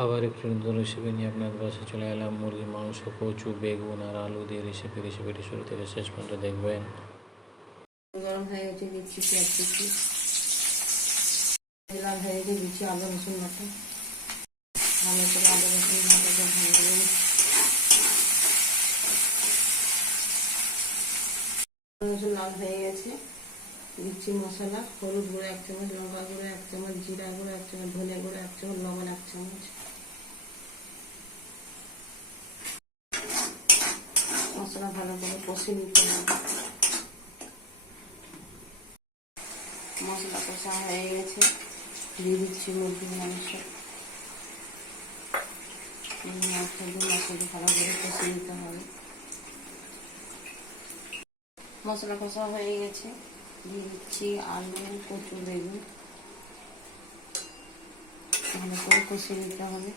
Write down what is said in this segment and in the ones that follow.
আবার একটু নতুন রেসিপি নিয়ে আপনাদের পাশে চলে এলাম। মুরগির মাংস, কচু, বেগুন আর আলু দিয়ে রেসিপি রেসিপিটি শুরু থেকে শেষ পর্যন্ত দেখবেন। গরম হয়ে গেছে দিচ্ছি পেঁয়াজ দিচ্ছি লাল হয়ে গেছে দিচ্ছি আদা, রসুন বাটা। ভালো করে আদা, রসুন বাটাটা ভালো করে রসুন লাল হয়ে গেছে। দিচ্ছি মশলা, হলুদ গুঁড়ো এক চামচ, লঙ্কা গুঁড়ো এক চামচ, জিরা গুঁড়ো এক চামচ ধনে গুঁড়ো এক চামচ, লবণ এক চামচ। মশলা ভালো করে কষে নিতে হবে মশলা কষা হয়ে গেছে। দিয়ে দিচ্ছি মুরগির মাংস। এই মাংস দিয়ে মশলা ভালো করে কষে নিতে হবে। মশলা কষা হয়ে গেছে। দিয়ে দিচ্ছি আলু, কচু, বেগুন। ভালো করে কষে নিতে হবে।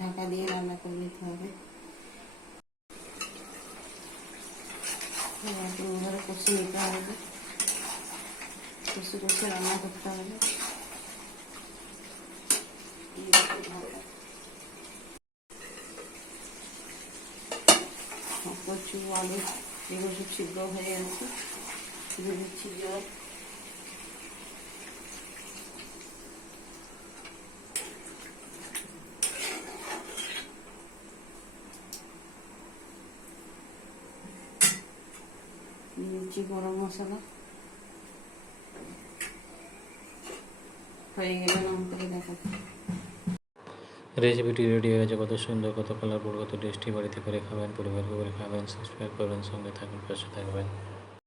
ঢাকা দিয়ে রান্না করে নিতে হবে। একটু ধরে কষে নিতে হবে। কষে কষে রান্না করতে হবে। কচু আলু, এগুলো সব সিদ্ধ হয়ে দিয়ে দিচ্ছি জল। দিচ্ছি গরম মশলা। হয়ে গেল নাম করে দেখাচ্ছি। রেসিপিটি রেডি হয়ে গেছে। কত সুন্দর, কত কালারফুল কত টেস্টি বাড়িতে করে খাবেন, পরিবারকে করে খাবেন সাবস্ক্রাইব করবেন, সঙ্গে থাকবেন, পাশে থাকবেন।